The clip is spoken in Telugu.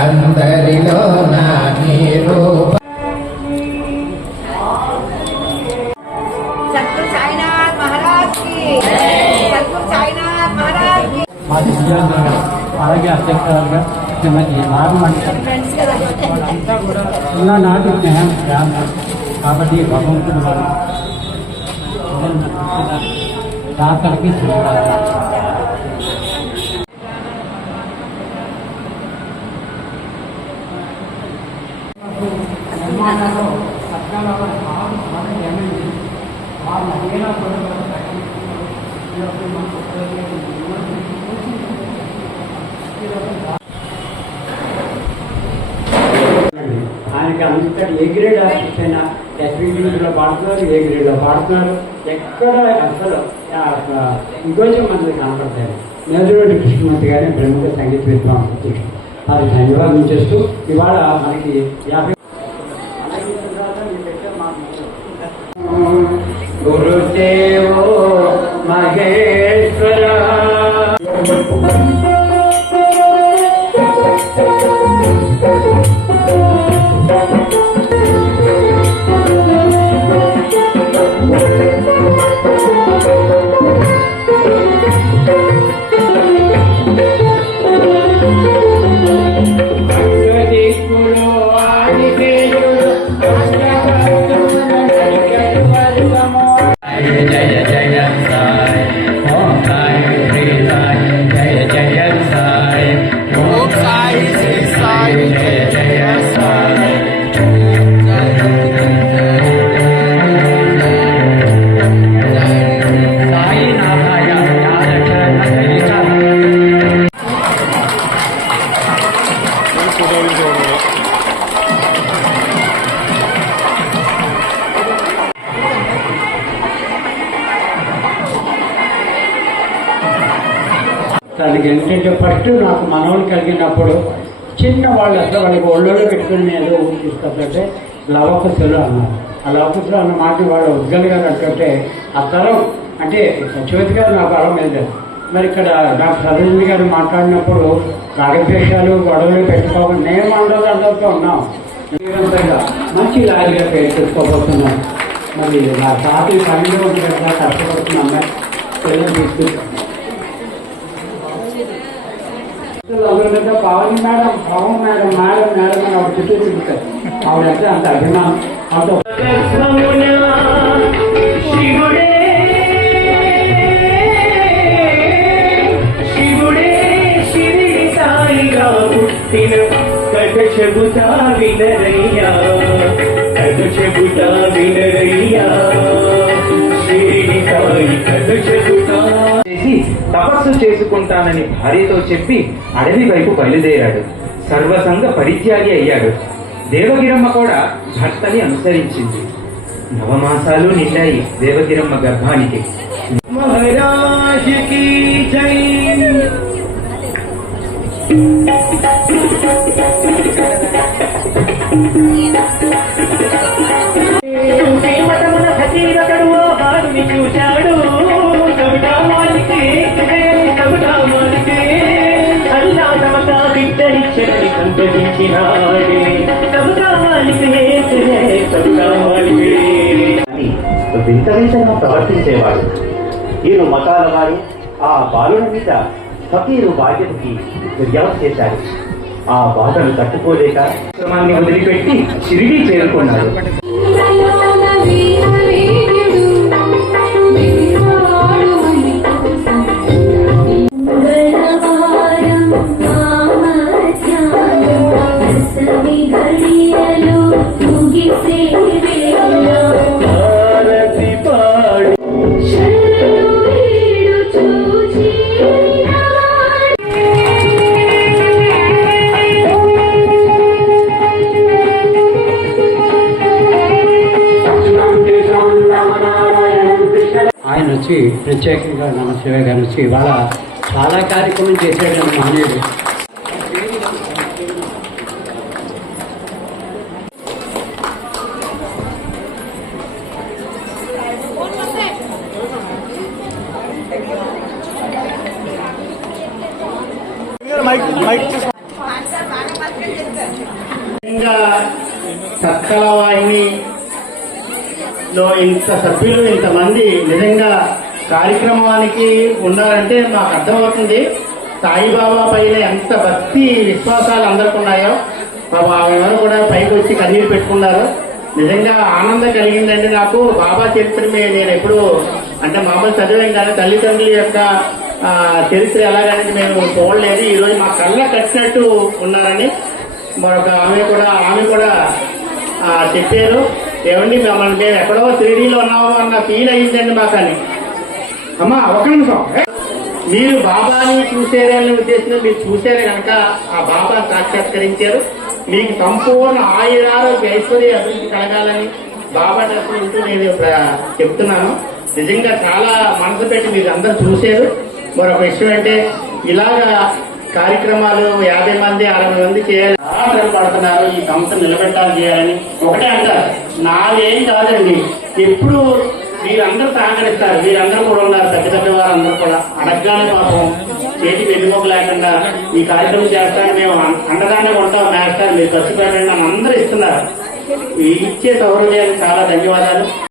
అందరిలో నా నీరు सतगुरु साईनाथ महाराज की, सतगुरु साईनाथ महाराज की। మాది అలాగే అధ్యక్షులుగా శ్రీమతి వాళ్ళంతా కూడా నాటి స్నేహం గ్రామం కాబట్టి భగవంతుడు వారు దాతలకి నిర్మాణంలో సత్కాల ఏమైంది వాళ్ళు అడిగినా కూడా ఆయనకి అంత ఏ గ్రేడ్ ఆర్టిస్ట్ అయినా ఎస్పీలో పాడుతున్నారు, ఏ గ్రేడ్లో పాడుతున్నారు, ఎక్కడ అసలు ఇంకొంచెం మనకి కనపడతారు. నేదురోడ్డి కృష్ణమూర్తి గారి ప్రముఖ సంగీత విద్వాంసులు వారికి ధన్యవాదం చేస్తూ ఇవాళ మనకి 50 గురుదేవో మహేశ్వర దానికి ఏంటంటే ఫస్ట్ నాకు మనవులు కలిగినప్పుడు చిన్న వాళ్ళు అసలు వాళ్ళకి ఒళ్ళలో పెట్టుకుని ఏదో తీసుకొస్తుంటే లవకుశలు అన్నారు. ఆ లవకుశలు అన్న మాట వాళ్ళు ఉద్గలుగా కట్టుకుంటే ఆ తరం అంటే సత్యవతి గారు నాకు అలా మీద మరి ఇక్కడ డాక్టర్ సరోజిని గారు మాట్లాడినప్పుడు రాగద్వేషాలు గొడవలు పెట్టుకోకుండా నేను అందరితో ఉన్నాం. మంచి లారీగా పేరు తెచ్చుకోబోతున్నాం. మరి నా తాతలు పనిలో ఉండగా కష్టపడుతున్న అమ్మాయి పిల్లలు తీసుకుంటాం. అందరికంటే పవన్ మేడం మేడం అని ఆవిడ చుట్టూ తిరుగుతారు. ఆవిడంటే అంత అభిమానం అంత చెబుతా వినరయ్యా కథ చెబుతా వినరయ్యా శ్రీని సాయి కథ చెబుతా తపస్సు చేసుకుంటానని భార్యతో చెప్పి అడవి వైపు బయలుదేరాడు. సర్వసంగ పరిత్యాగి అయ్యాడు. దేవగిరమ్మ కూడా భర్తని అనుసరించింది. 9 మాసాలు నిండాయి దేవగిరమ్మ గర్భానికి. మహారాజుకి జై. చూశాడు అల్లా తమకా బిడ్డనిచ్చని సంతరించినాడే తమకా వాళ్ళకి వింత వింతగా ప్రవర్తించేవాడు. ఈయన మతాల వారు ఆ బాలుడి మీద ఫకీరు బాధ్యతకి ఫిర్యాదు చేశారు. ఆ బాధను తట్టుకోలేక ఆశ్రమాన్ని వదిలిపెట్టి షిరిడీ చేరుకున్నాడు. ఆయన వచ్చి ప్రత్యేకంగా నమశివ గారు వచ్చి ఇవాళ చాలా కార్యక్రమం చేశాడు మహనీయుడు. సత్కలవాహినిలో ఇంత సభ్యులు ఇంతమంది నిజంగా కార్యక్రమానికి ఉన్నారంటే మాకు అర్థమవుతుంది. సాయిబాబా పైన ఎంత భక్తి విశ్వాసాలు అందరికి ఉన్నాయో ఎవరు కూడా పైకి వచ్చి కన్నీరు పెట్టుకున్నారు. నిజంగా ఆనందం కలిగిందండి నాకు. బాబా చరిత్ర నేను ఎప్పుడు అంటే మామూలు చదివాం కానీ తల్లిదండ్రుల యొక్క చరిత్ర ఎలాగనేది మేము చూడలేదు. ఈరోజు మా కళ్ళ కట్టినట్టు ఉన్నారని మరొక ఆమె కూడా చెప్పారు. ఏమండి మమ్మల్ని మేము ఎక్కడో షిరిడీలో ఉన్నామో అన్న ఫీల్ అయ్యిందండి మాకు అని. అమ్మా ఒక నిమిషం, మీరు బాబాని చూసేదనే ఉద్దేశంలో మీరు చూసారే కనుక ఆ బాబా సాక్షాత్కరించారు. మీకు సంపూర్ణ ఆయురారోగ్య ఐశ్వర్య అభివృద్ధి కలగాలని బాబా దర్శనం ఉంటూ నేను చెప్తున్నాను. నిజంగా చాలా మనసు పెట్టి మీరు అందరూ చూశారు. మరొక విషయం అంటే ఇలాగా కార్యక్రమాలు 50 మంది 60 మంది చేయాలి పడుతున్నారు. ఈ సంస్థ నిలబెట్టాలి చేయాలని ఒకటే అంటారు. నాదేం కాదండి, ఎప్పుడు మీరందరూ సహకరిస్తారు. మీరందరూ కూడా ఉన్నారు, పెద్ద పెద్ద వారు అందరూ కూడా అడగగానే పాపం చేతికి వెన్నుమొక్క లేకుండా ఈ కార్యక్రమం చేస్తారని మేము అండగానే ఉంటాం. మేస్తారు మీరు ఖర్చు పెట్టండి అని అందరూ ఇస్తున్నారు. ఈ ఇచ్చే సౌకర్యానికి చాలా ధన్యవాదాలు.